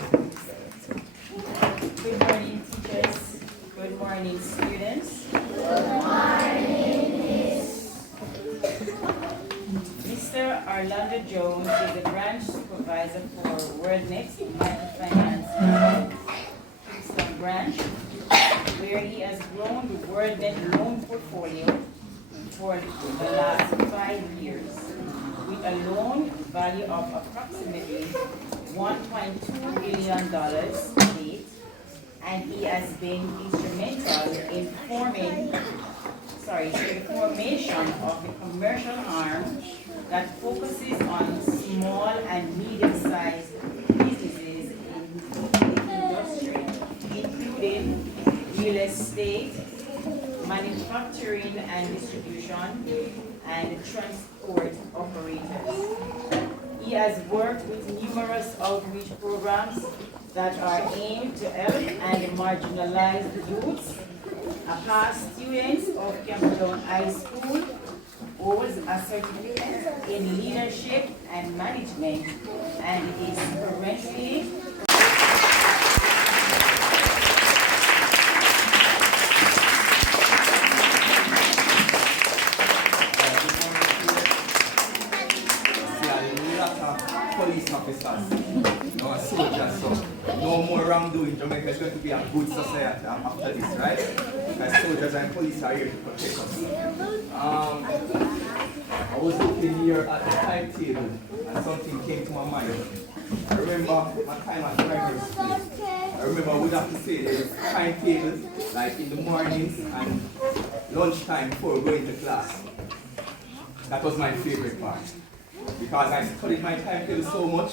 Good morning, teachers. Good morning, students. Good morning, Miss. Mr. Orlando Jones is the branch supervisor for WorldNet Microfinance Kingston branch, where he has grown the WorldNet loan portfolio for the last 5 years, with a loan value of approximately $1.2 billion to date, and he has been instrumental in the formation of the commercial arm that focuses on small and medium-sized businesses in the industry, including real estate, manufacturing and distribution, and transport operators. He has worked with numerous outreach programs that are aimed to help and marginalized youths. A past student of Campbelltown High School holds a certificate in leadership and management and is currently police officers, no soldiers, so no more wrongdoing in Jamaica. Is going to be a good society after this, right? Because soldiers and police are here to protect us. I was looking here at the timetable and something came to my mind. I remember my time at primary school. I remember I would have to say there was timetable like in the mornings and lunchtime before going to class. That was my favorite part. Because I studied my timetable so much,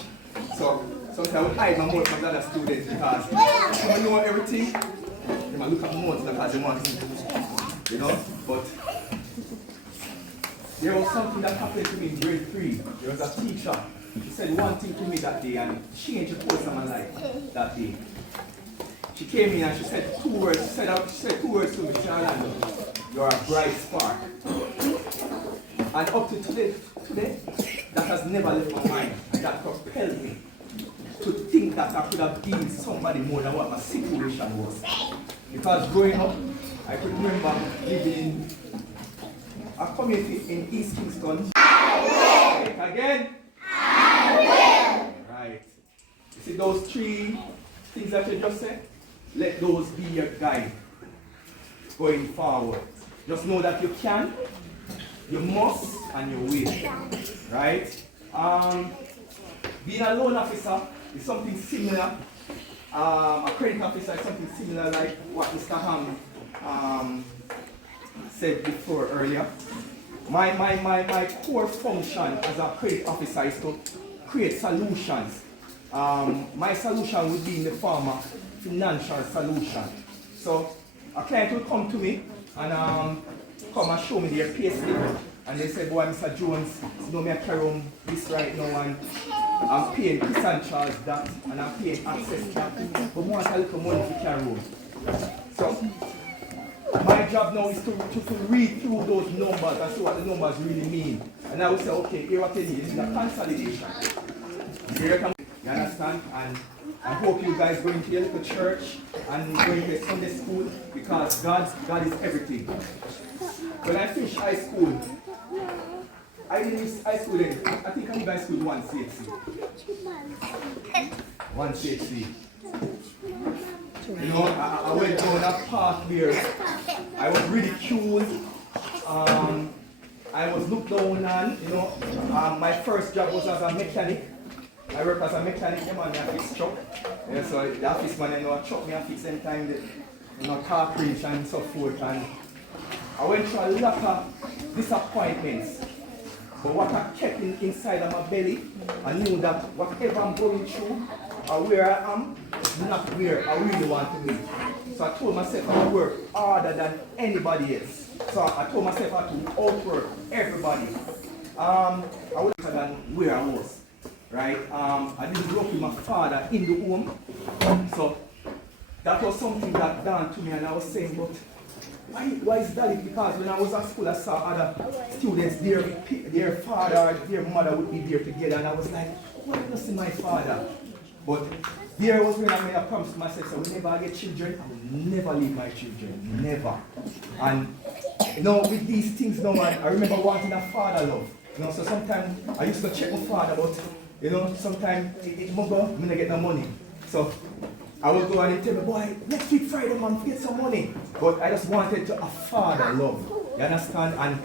so sometimes I would hide my notes from the other students because I know everything. They might look at my notes because they want to, you know. But there was something that happened to me in grade 3. There was a teacher. She said one thing to me that day and changed the course of my life that day. She came in and she said 2 words. She said 2 words to me. She said, "Orlando, you're a bright spark." And up to today, that has never left my mind, and that propelled me to think that I could have been somebody more than what my situation was. Because growing up, I could remember living in a community in East Kingston. Again? I will. Right. You see those 3 things that you just said? Let those be your guide going forward. Just know that you can, you must, and you will, right? Being a loan officer is something similar. A credit officer is something similar like what Mr. Ham said before earlier. My core function as a credit officer is to create solutions. My solution would be in the form of financial solution. So a client will come to me and come and show me their pay slip. And they said, "Boy, Mr. Jones, you know me, I carry on this right now, and I'm paying Chris and Charles that, and I'm paying access that, but more a little money to carry on." So, my job now is to read through those numbers and see what the numbers really mean. And I will say, okay, here what I need is a consolidation. You understand? And I hope you guys going to your little church and going to Sunday school, because God is everything. When I finished high school, I didn't use high school then. I think I did high school 1 CHC. 1 CHC. You know, I went down that path where I was ridiculed. I was looked down on, you know. My first job was as a mechanic. I worked as a mechanic, and I fix truck. Yeah, so the office man, you know, I truck me I fix anytime, you know, car crash and so forth. And I went through a lot of disappointments. But what I kept inside of my belly, I knew that whatever I'm going through, or where I am, is not where I really want to be. So I told myself I would work harder than anybody else. So I told myself I had to outwork everybody. I was better than where I was, right? I didn't grow up with my father in the home. So that was something that dawned to me, and I was saying, but why is that? Because when I was at school, I saw other students, their father, their mother would be there together, and I was like, why don't I see my father? But there was when I made a promise to myself, so whenever I get children, I will never leave my children. Never. And you know, with these things now, I remember wanting a father love. You know, so sometimes I used to check my father, but you know, sometimes it go, I'm gonna get no money. So I would go and he'd tell me, boy, next week Friday, man, get some money. But I just wanted to a father love. You understand? And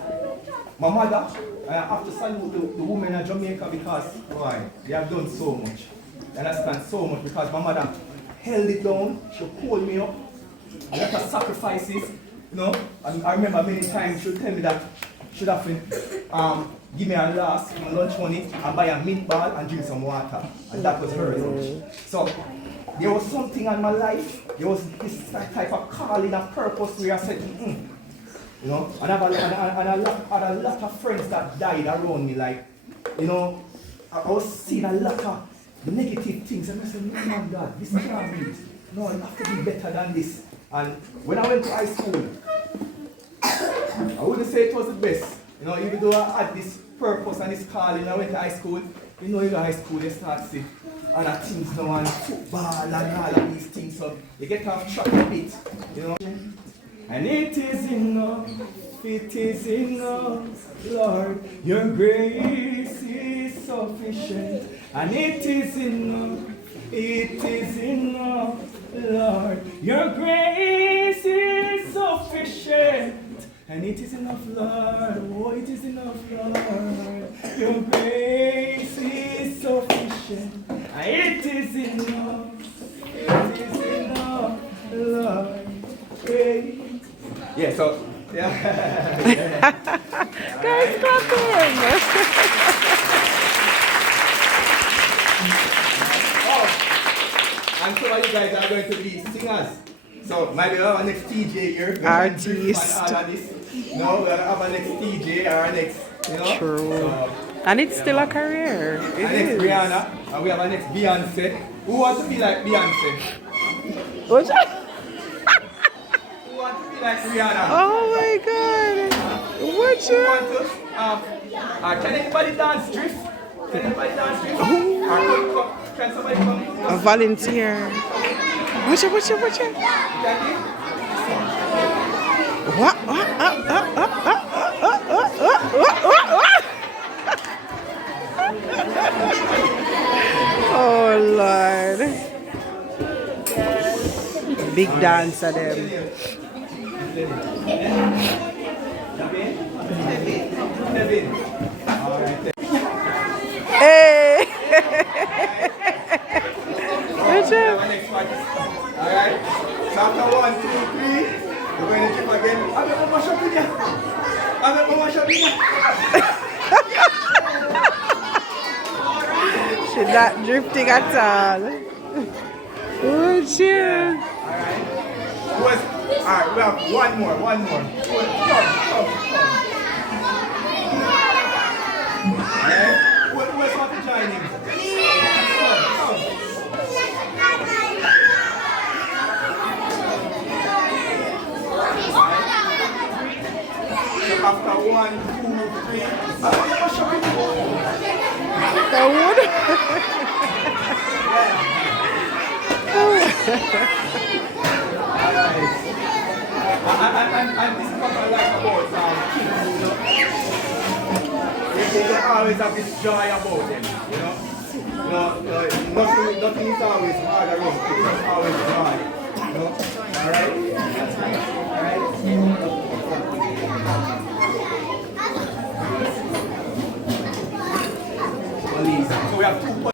my mother, I have to salute the women in Jamaica because, boy, they have done so much. You understand? So much because my mother held it down, she pulled me up, a lot of sacrifices, you know. And I remember many times she would tell me that she'd have to give me a last my lunch money and buy a mint ball and drink some water. And that was her lunch. So there was something in my life, there was this type of calling, a purpose where I said, you know, and I had a lot of friends that died around me, like, you know, I was seeing a lot of negative things, and I said, no, my God, this can't be, no, I have to be better than this. And when I went to high school, I wouldn't say it was the best, you know, even though I had this purpose and this calling, I went to high school, you know, you go to high school, you start to see other things now, and football and all of these things, so you get off track a bit, you know. And it is enough, Lord, your grace is sufficient. And it is enough, Lord, your grace is sufficient. And it is enough, Lord, oh, it is enough, Lord, your grace is sufficient. And it is enough, Lord, grace. Yeah, so, yeah. Guys, clap him. And some of you guys are going to be singers. So maybe we have a next TJ here. Artist. And all of this. No, we're going to have a next TJ or a next, you know. True. So, And it's still a career. It and next is. Rihanna. And we have a next Beyonce. Who wants to be like Beyonce? What's that? Who wants to be like Rihanna? Oh my God. What's Who your... want to, can anybody dance drift? Can anybody dance drift? Or can somebody come? A volunteer. Watch it. What? Oh Lord. Big dancer them. Hey. Alright, so after 1, 2, 3, we're going to jump again. She's not drifting at all. Oh, chill. Alright. Alright, we have one more. Come. Alright, who else want to join him? Come. So after 1, 2, 3, and this is what I like about kids, you know. They don't always have this joy about them, you know. Nothing is always hard around kids, it's always joy, you know. Alright? So we have 2